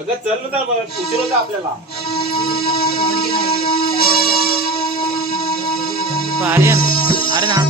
अगं चल ना तर उशीर होता आपल्याला. आर्यन आर्यन हा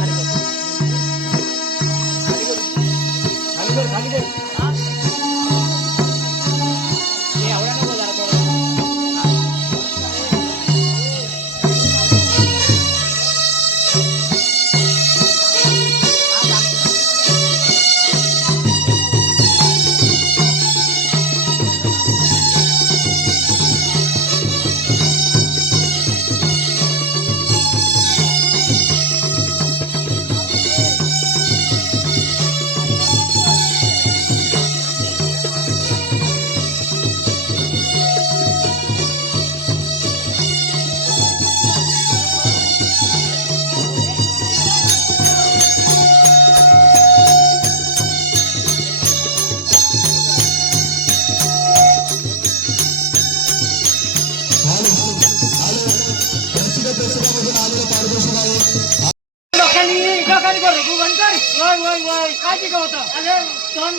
खाली बोल. काय शिकवतं? अरे सण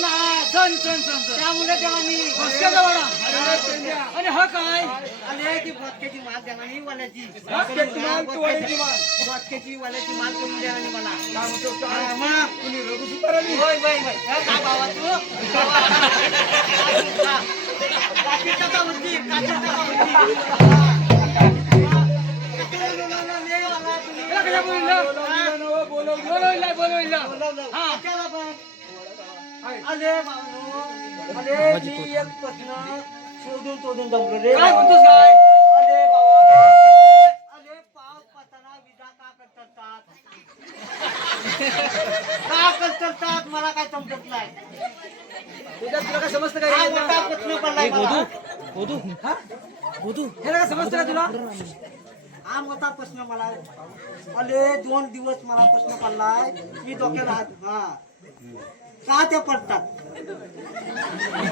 सण सण सण त्यामुळे तेव्हा मी भटक्याचा वडा. आणि हा काय? अरे ती भटक्याची माल द्या आणि वाल्याची भटक्याची वाल्याची माल करून द्या आणि मला कुणी रघु सुताराणी. होय होय होय. काय बाबा तू काकीचा का म्हणती काकीचा का म्हणती. अरे मी एक प्रश्न शोधून दमलो रे. काय म्हणतोस काय? अरे बाबा अरे पाव पाताना विजा का करतात मला काय समजत नाही. तुला काय समजतं काय? मोठा प्रश्न पडलाय मला. हे काय समजतं का तुला? हा मोठा प्रश्न मला. अरे 2 दिवस मला प्रश्न पडलाय. मी डोक्याला हा का त्या पडतात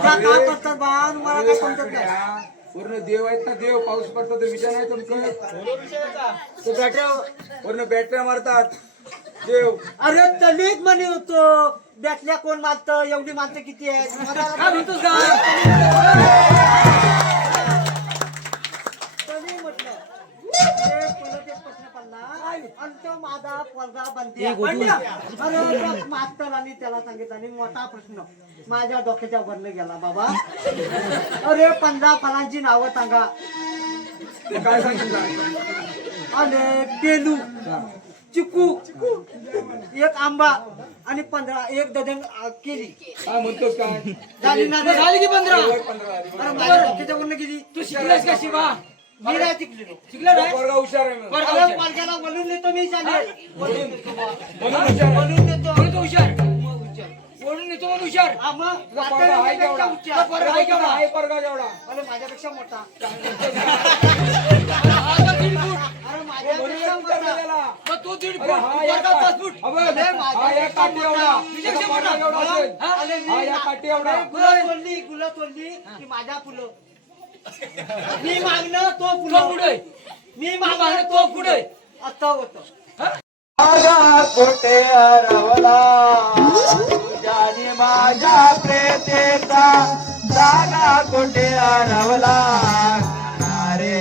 का पडतात बा मला काय समजत नाही. पूर्ण देव आहेत ना देव. पाऊस पडतो तर विचार नाही तुमचं पूर्ण बॅटऱ्या मारतात देव. अरे तलीच म्हणे होतो बॅटल्या कोण मारतं एवढी माणसं किती आहेत. काय म्हणतोस का? माझा पोरगा बनते. अरे मास्तर आणि त्याला सांगितलं आणि मोठा प्रश्न माझ्या डोक्याच्या वरनं गेला बाबा. अरे 15 फळांची नावं सांगा. काय सांगितलं? अरे पेलू चिकू एक आंबा आणि 15 एक डझन केली. काय म्हणतोस काय? झाली ना झाली की 15. 15 अरे माझ्या डोक्याच्या वरनं गेली. तू शिकलास का शिवा? मी नाही शिकलेलो. शिकला नाही? पोरगा हुशार आहे मग. अरे पोरग्याला बोलून देतो मी चालेल. म्हणून हुशार आहे. बोलून देतो. हुशार बोलून येतो म्हणून हुशार. हा मग पोरगा आहे केवढा? आहे पोरगा जेवढा. अरे माझ्यापेक्षा मोठा. अरे म्हणून माझ्यापेक्षा विचार मोठा. केला. मग तू 1.5 अरे फूट हा या वर्गात 5 फूट. हा या काठी एवढा. तुझ्यापेक्षा पोरगा मोठा. एवढा असेल. अरे हा या काठी एवढा. गुलं तोडली की माझ्या फुलं. मी मागणं तो तो फुलं पुढे मी मागणं मागणं तो पुढे. आता होतं. कुठे हरवला तुझ्याने माझ्या प्रेतेचा जागा कुठे हरवला रे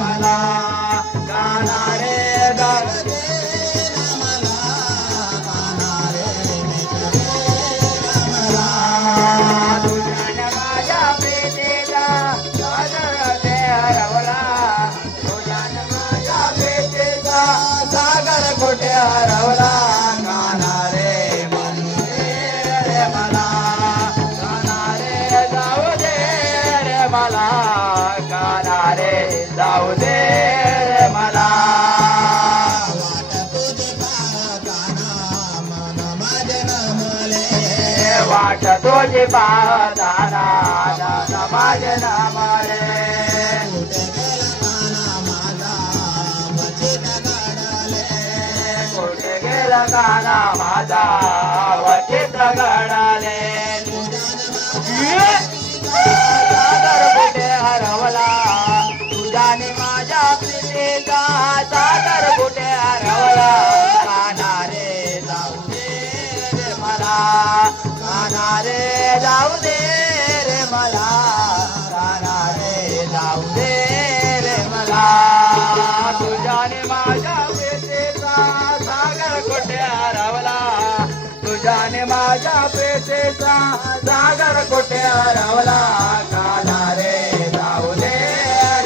मला रे कुठे हरवला काना रे रे मला काना रे जाऊ दे रे मला काना रे जाऊ दे रे मला वाट तुझी पाहताना माझे नामारे गाना माझा वचित घडाले सागर कुठे हरवला तुझ्याने माझ्या प्रीतीचा सागर कुठे हरवला काना रे जाऊ दे रे मला काना रे जाऊ दे रे मला काना रे जाऊ दे रे मला तुझ्याने माझ्या पेटेचा सागर कोठे हरवला तुझ्याने माझ्या पेटेचा सागर कोठे हरवला काना रे जाऊ दे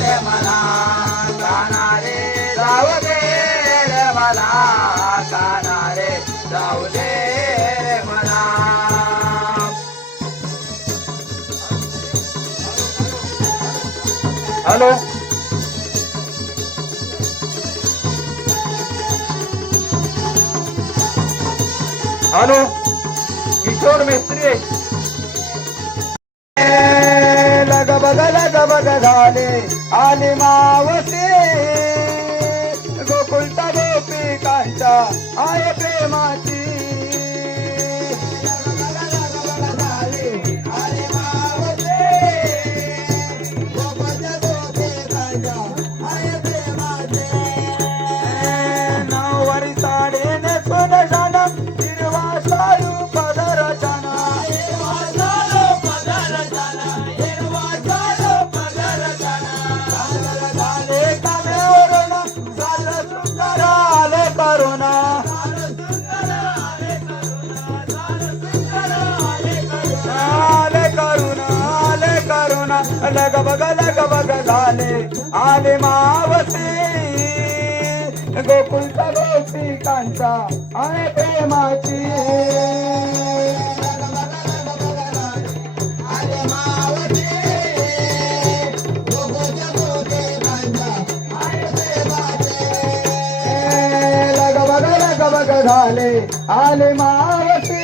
रे मला काना रे जाऊ दे रे मला काना रे जाऊ दे रे मला हॅलो हॅलो किशोर मिस्त्री लग बग झाले आले मावसे गोकुळचा गोपिकांचा आय प्रेमाची आले मावसे गोकुळच्या गोपिकांचा आय प्रेमाची नववारी साडे नेसून जाणं हिरवा साडू पदर जाणं हिरवा साडू पदर जाणं हिरवा साडू पदर जाणं झाले कामेवरून झालं सुंदर आले करुणा आले करुणा लग बग झाले आले मावसे गोकुळचा गोपिकांचा आहे प्रेमाची आले मावसे गोकुळच्या गोपिकांचा आहे प्रेमाची लग बग झाले आले मावसे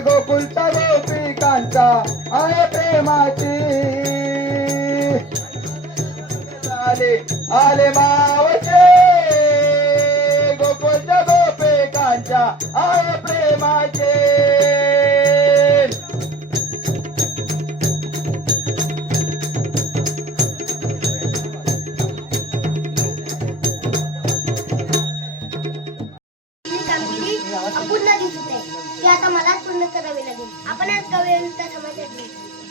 गोकुळचा गोपिकांचा आहे प्रेमाची आले मावसे गोकुळच्या गोपिकांच्या आय प्रेमाचे कामगिरी अपूर्ण दिसत आहे ती आता मलाच पूर्ण करावी लागेल आपणच कवयिता समाजातली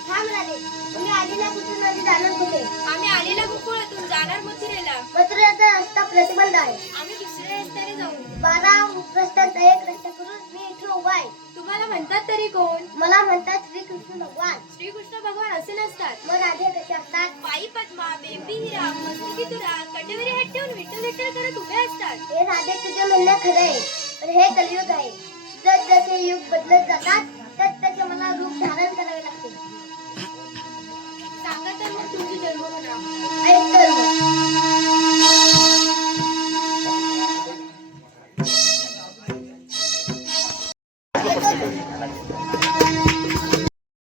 थांब राधे तुम्ही आलेला कुठून नदी जाणार कुठे आम्ही आलेल्या गोकुळातून जाणार मथुरेला मथुरेचा रस्ता प्रतिबंध आहे आम्ही दुसऱ्या रस्त्याने जाऊ 12 रस्त्यांचा एक रस्ता करून मी इथे उभा आहे तुम्हाला म्हणतात तरी कोण मला म्हणतात श्रीकृष्ण भगवान श्रीकृष्ण भगवान असे नसतात मग राधे कसे असतात पायी पद्मा बेंबी हिरा मस्तकी तुरा कटेवरी हात ठेवून विठ्ठल विठ्ठल करत उभे असतात हे राधे तुझे म्हणणं खरं आहे पण हे कलियुग आहे जस जसे युग बदलत जातात तसे मला रूप धारण करावे लागते सांगा तर मग तुमची जन्मभूमी ऐक तर मग.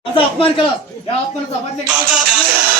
माझा अपमान केला या अपमानाचा बदले